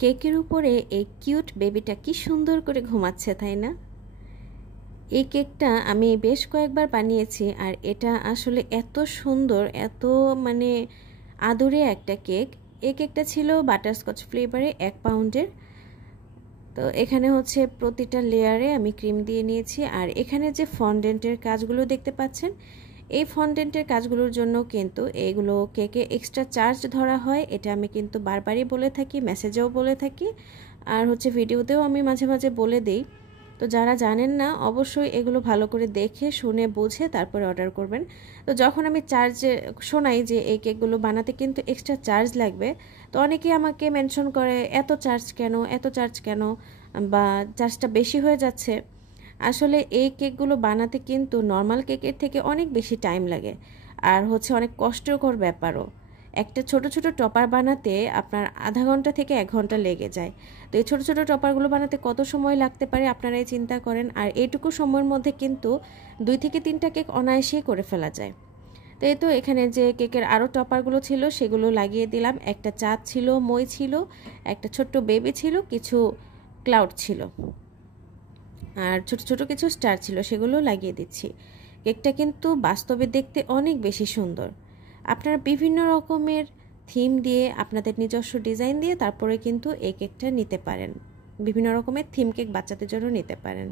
কেকের উপরে এই কিউট বেবিটা কি সুন্দর করে ঘুমাচ্ছে, তাই না? এই কেকটা আমি বেশ কয়েকবার বানিয়েছি, আর এটা আসলে এত সুন্দর, এত মানে আদরে একটা কেক। এই কেকটা ছিল বাটারস্কচ ফ্লেভারে 1 পাউন্ডের। তো এখানে হচ্ছে প্রতিটা লেয়ারে আমি ক্রিম দিয়ে নিয়েছি, আর এখানে যে ফন্ডেন্টের কাজগুলো দেখতে পাচ্ছেন, এই ফন্ডেন্টের কাজগুলোর জন্য কিন্তু এইগুলো কেকে এক্সট্রা চার্জ ধরা হয়। এটা আমি কিন্তু বারবারই বলে থাকি, মেসেজেও বলে থাকি, আর হচ্ছে ভিডিওতেও আমি মাঝে মাঝে বলে দিই। তো যারা জানেন না অবশ্যই এগুলো ভালো করে দেখে শুনে বুঝে তারপরে অর্ডার করবেন। তো যখন আমি চার্জে শোনাই যে এই কেকগুলো বানাতে কিন্তু এক্সট্রা চার্জ লাগবে, তো অনেকেই আমাকে মেনশন করে এত চার্জ কেন, এত চার্জ কেন, বা চার্জটা বেশি হয়ে যাচ্ছে। আসলে এই কেকগুলো বানাতে কিন্তু নর্মাল কেকের থেকে অনেক বেশি টাইম লাগে, আর হচ্ছে অনেক কষ্টকর ব্যাপারও। একটা ছোট ছোট টপার বানাতে আপনার আধা ঘন্টা থেকে 1 ঘন্টা লেগে যায়। তো এই ছোট ছোট টপারগুলো বানাতে কত সময় লাগতে পারে আপনারাই চিন্তা করেন, আর এইটুকু সময়ের মধ্যে কিন্তু 2 থেকে 3টা কেক অনায়াসেই করে ফেলা যায়। তো এই তো এখানে যে কেকের আরও টপারগুলো ছিল সেগুলো লাগিয়ে দিলাম। একটা চাঁদ ছিল, মই ছিল, একটা ছোট্ট বেবি ছিল, কিছু ক্লাউড ছিল, আর ছোট ছোট কিছু স্টার ছিল, সেগুলো লাগিয়ে দিচ্ছি। কেকটা কিন্তু বাস্তবে দেখতে অনেক বেশি সুন্দর। আপনারা বিভিন্ন রকমের থিম দিয়ে, আপনাদের নিজস্ব ডিজাইন দিয়ে তারপরে কিন্তু এই কেকটা নিতে পারেন। বিভিন্ন রকমের থিম কেক বাচ্চাদের জন্য নিতে পারেন।